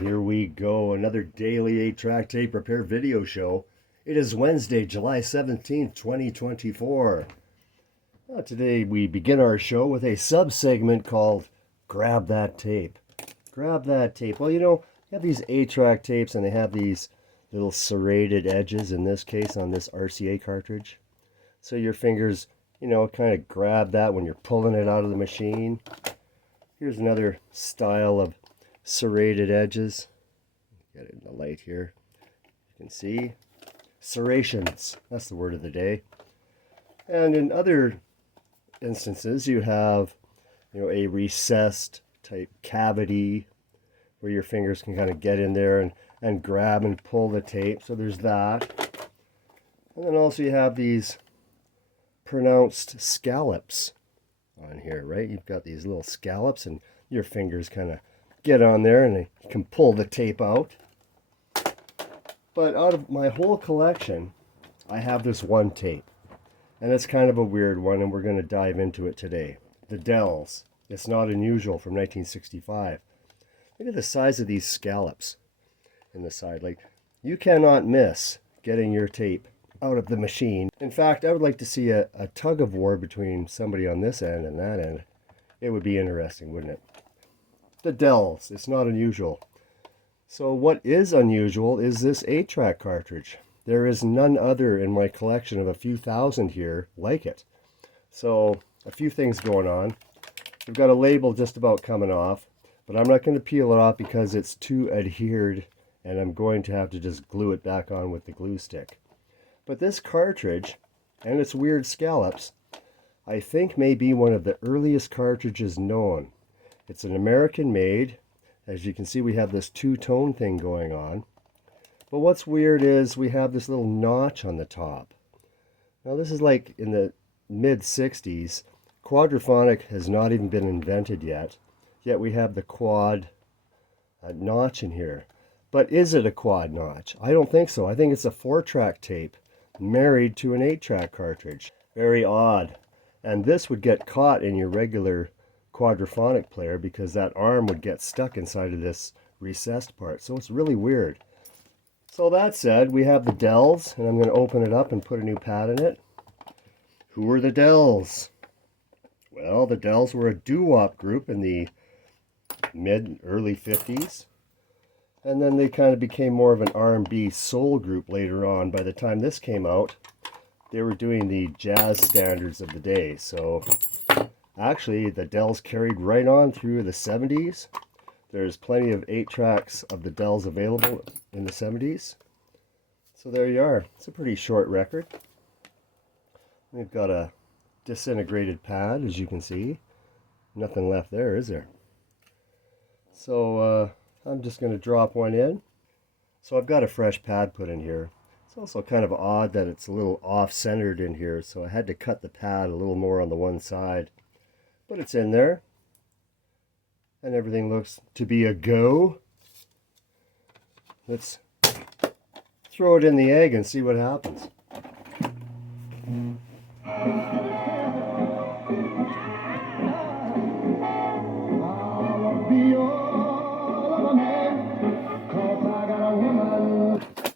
Here we go. Another daily 8-track tape repair video show. It is Wednesday, July 17th, 2024. Today we begin our show with a sub-segment called Grab That Tape. Grab that tape. Well, you have these 8-track tapes and they have these little serrated edges, in this case on this RCA cartridge. So your fingers, kind of grab that when you're pulling it out of the machine. Here's another style of serrated edges. Get it in the light here. You can see serrations. That's the word of the day. And in other instances, you have, a recessed type cavity where your fingers can kind of get in there and grab and pull the tape. So there's that. And then also you have these pronounced scallops on here, right? You've got these little scallops and your fingers kind of get on there and you can pull the tape out. But out of my whole collection, I have this one tape. And it's kind of a weird one, and we're going to dive into it today. The Dells. It's Not Unusual from 1965. Look at the size of these scallops in the side. Like, you cannot miss getting your tape out of the machine. In fact, I would like to see a tug of war between somebody on this end and that end. It would be interesting, wouldn't it? The Dells. It's Not Unusual. So what is unusual is this 8-track cartridge. There is none other in my collection of a few thousand here like it. So a few things going on. We've got a label just about coming off, but I'm not going to peel it off because it's too adhered and I'm going to have to just glue it back on with the glue stick. But this cartridge and its weird scallops, I think may be one of the earliest cartridges known. It's an American made. As you can see, we have this two-tone thing going on. But what's weird is we have this little notch on the top. Now this is like in the mid-60s. Quadraphonic has not even been invented yet we have the quad notch in here. But is it a quad notch? I don't think so. I think it's a 4-track tape married to an 8-track cartridge. Very odd. And this would get caught in your regular quadraphonic player because that arm would get stuck inside of this recessed part. So it's really weird. So that said, we have the Dells, and I'm going to open it up and put a new pad in it. Who are the Dells? Well, the Dells were a doo-wop group in the early 50s. And then they kind of became more of an R&B soul group later on. By the time this came out, they were doing the jazz standards of the day. So actually, the Dells carried right on through the 70s. There's plenty of 8-tracks of the Dells available in the 70s. So there you are. It's a pretty short record. We've got a disintegrated pad, as you can see. Nothing left there, is there? So I'm just going to drop one in. So I've got a fresh pad put in here. It's also kind of odd that it's a little off-centered in here, so I had to cut the pad a little more on the one side. But it's in there. And everything looks to be a go. Let's throw it in the egg and see what happens.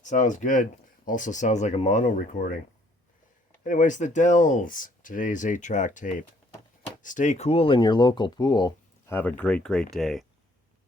Sounds good. Also sounds like a mono recording. Anyways, the Dells. Today's 8-track tape. Stay cool in your local pool. Have a great, great day.